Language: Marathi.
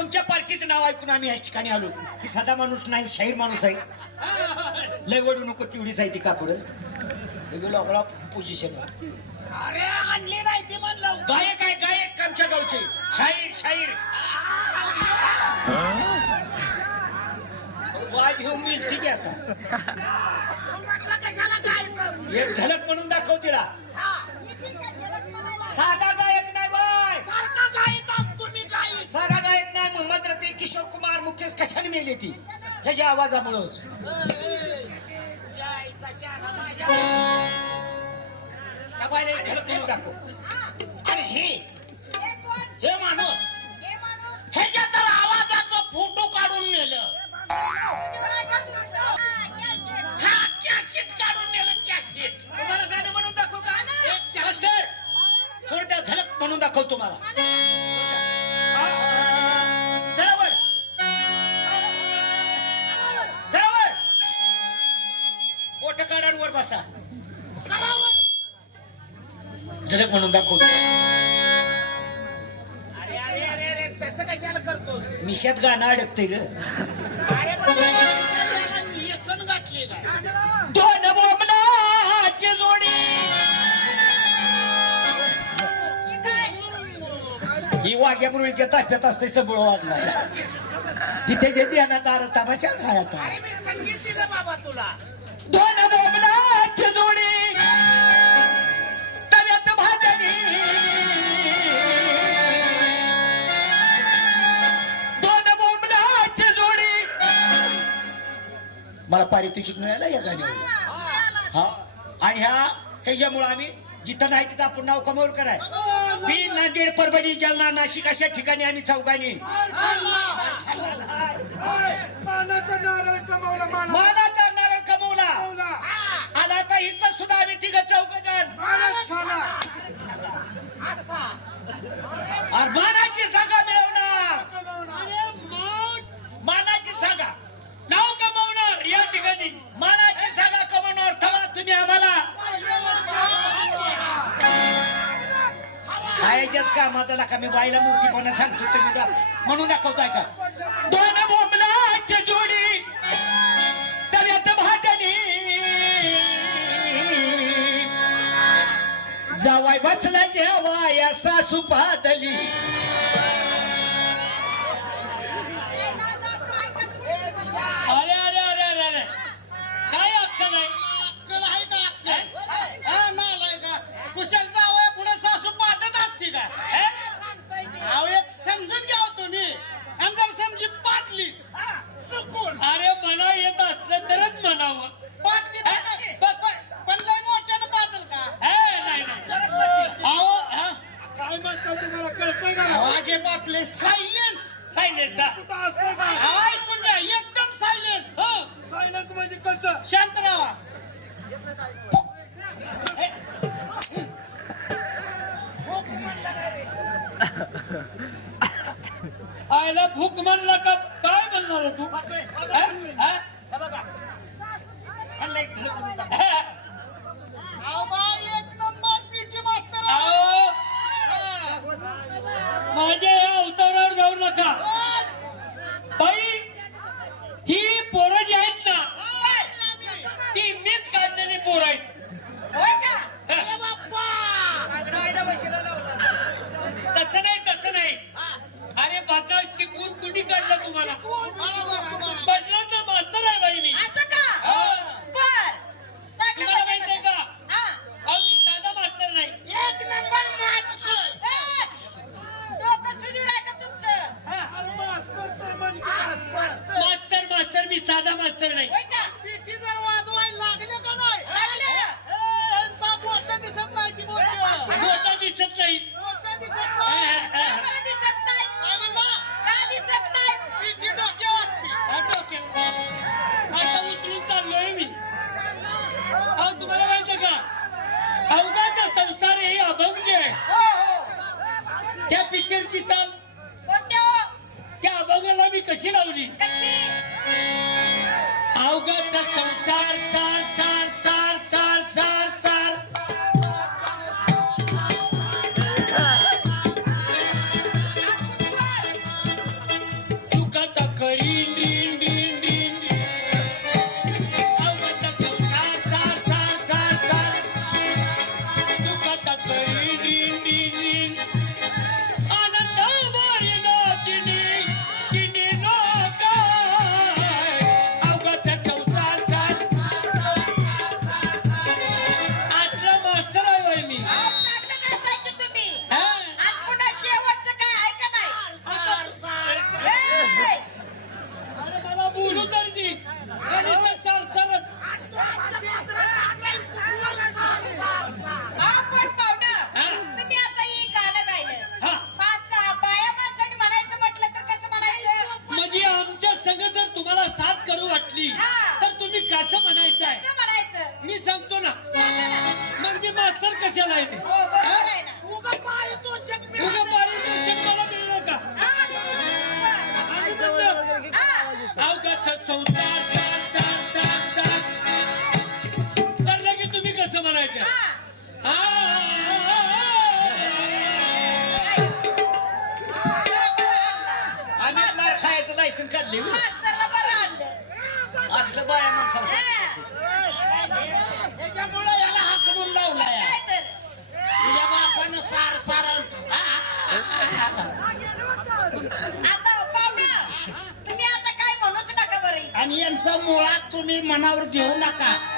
तुमच्या पालखीचं नाव ऐकून आम्ही याच ठिकाणी आलो. की साधा माणूस नाही शाहीर माणूस आहे. लय वडू नको तेवढीच आहे ती कापड लोकला पोझिशन अरे आणली नाही ती म्हणलं. गायक आहे गायक आमच्या गावचे. शाहीर शाहीर. वाय घेऊन येईल ठीक आहे आता. एक झलक म्हणून दाखव तिला. साधा कशाने मेली ती? ह्याच्या आवाजामुळंच दाखव आणि हे हे माणूस ह्याच्या तर आवाजाचं फोटो काढून नेलं. हा काढून नेलं कॅसेट. तुम्हाला गाणं म्हणून दाखव का? एक मास्टर थोडं त्या झलक म्हणून दाखव तुम्हाला. आणि वर बसा झलक म्हणून दाखव. अरे अरे अरे अरे तसं कशाला करतो मिशात गाणं ग. काय दोन जोडी. ही वाघ्या मुरळीच्या ताफ्यात असते सबळ वाजला. तिथे जे ध्यानात आर तमाशा काय आता अरे मी संगीत दिलं बाबा तुला. मला पारितोषिक मिळालं या गाण्यावर हा. आणि ह्या ह्याच्यामुळे आम्ही जिथं नाही तिथं आपण नाव कमवलं कराय. मी नांदेड परभणी जालना नाशिक अशा ठिकाणी आम्ही चौकानी मानाचा नारळ कमावला माना मानाचा नारळ कमवला कमावला आणि आता इथं सुद्धा आम्ही तिघं चौघ जण मानच खाला असा आणि मानाची जागा मिळवणार. मानाची जागा. नाव कमवणार. या ठिकाणी मानाची जागा कमवणार. थवा तुम्ही आम्हाला. खायच्याच कामाचा का मी बाईला मोठीपणा सांगतो तुम्ही म्हणून दाखवताय का? दोन बसला बसला या सासू पादली अरे अरे अरे अरे अरे काय अक्कल आहे अक्कल आहे का अक्कल हा नालाय का कुशल जावया पुढे सासू पाहतच असते का हे? अहो एक समजून घ्या हो तुम्ही आणि जर समजी पातलीच चुकून अरे म्हणा येत असलं तरच म्हणावं पातली हे? प- प- पण लय मोठ्यानं पातल का हे, नाही नाही अहो हा? काय म्हणता तुम्हाला कळतंय का आवाज आहे आपले सायलेन्स सायलेन्स कुठं असतंय का ऐकून घ्या एकदम सायलेन्स हो सायलन्स म्हणजे कसं शांत राहा आयला भूक म्हणला का? काय म्हणणार तू? कशी लावली? अवघडचा संसार सार सार सार सार सार सार चुकाचा करी डीन डीन डीन अवघडचा संसार सार सार सार सार चुकाचा करी डीन डीन डीन कशाला आहे हो. उगा मिळलं. का. आम्ही म्हणलं चार चार चार चार तर तुम्ही कसं म्हणायचं. आम्ही खायचं लायसन काढले. असलं बाया माणसाला हा. त्याच्यामुळे याला हाकलून लावलाय काय तर? तुझ्या बापानं सार सारण आता पाहुण्या, तुम्ही आता काय म्हणूच नका बरं आणि यांचा मुळात तुम्ही मनावर घेऊ नका.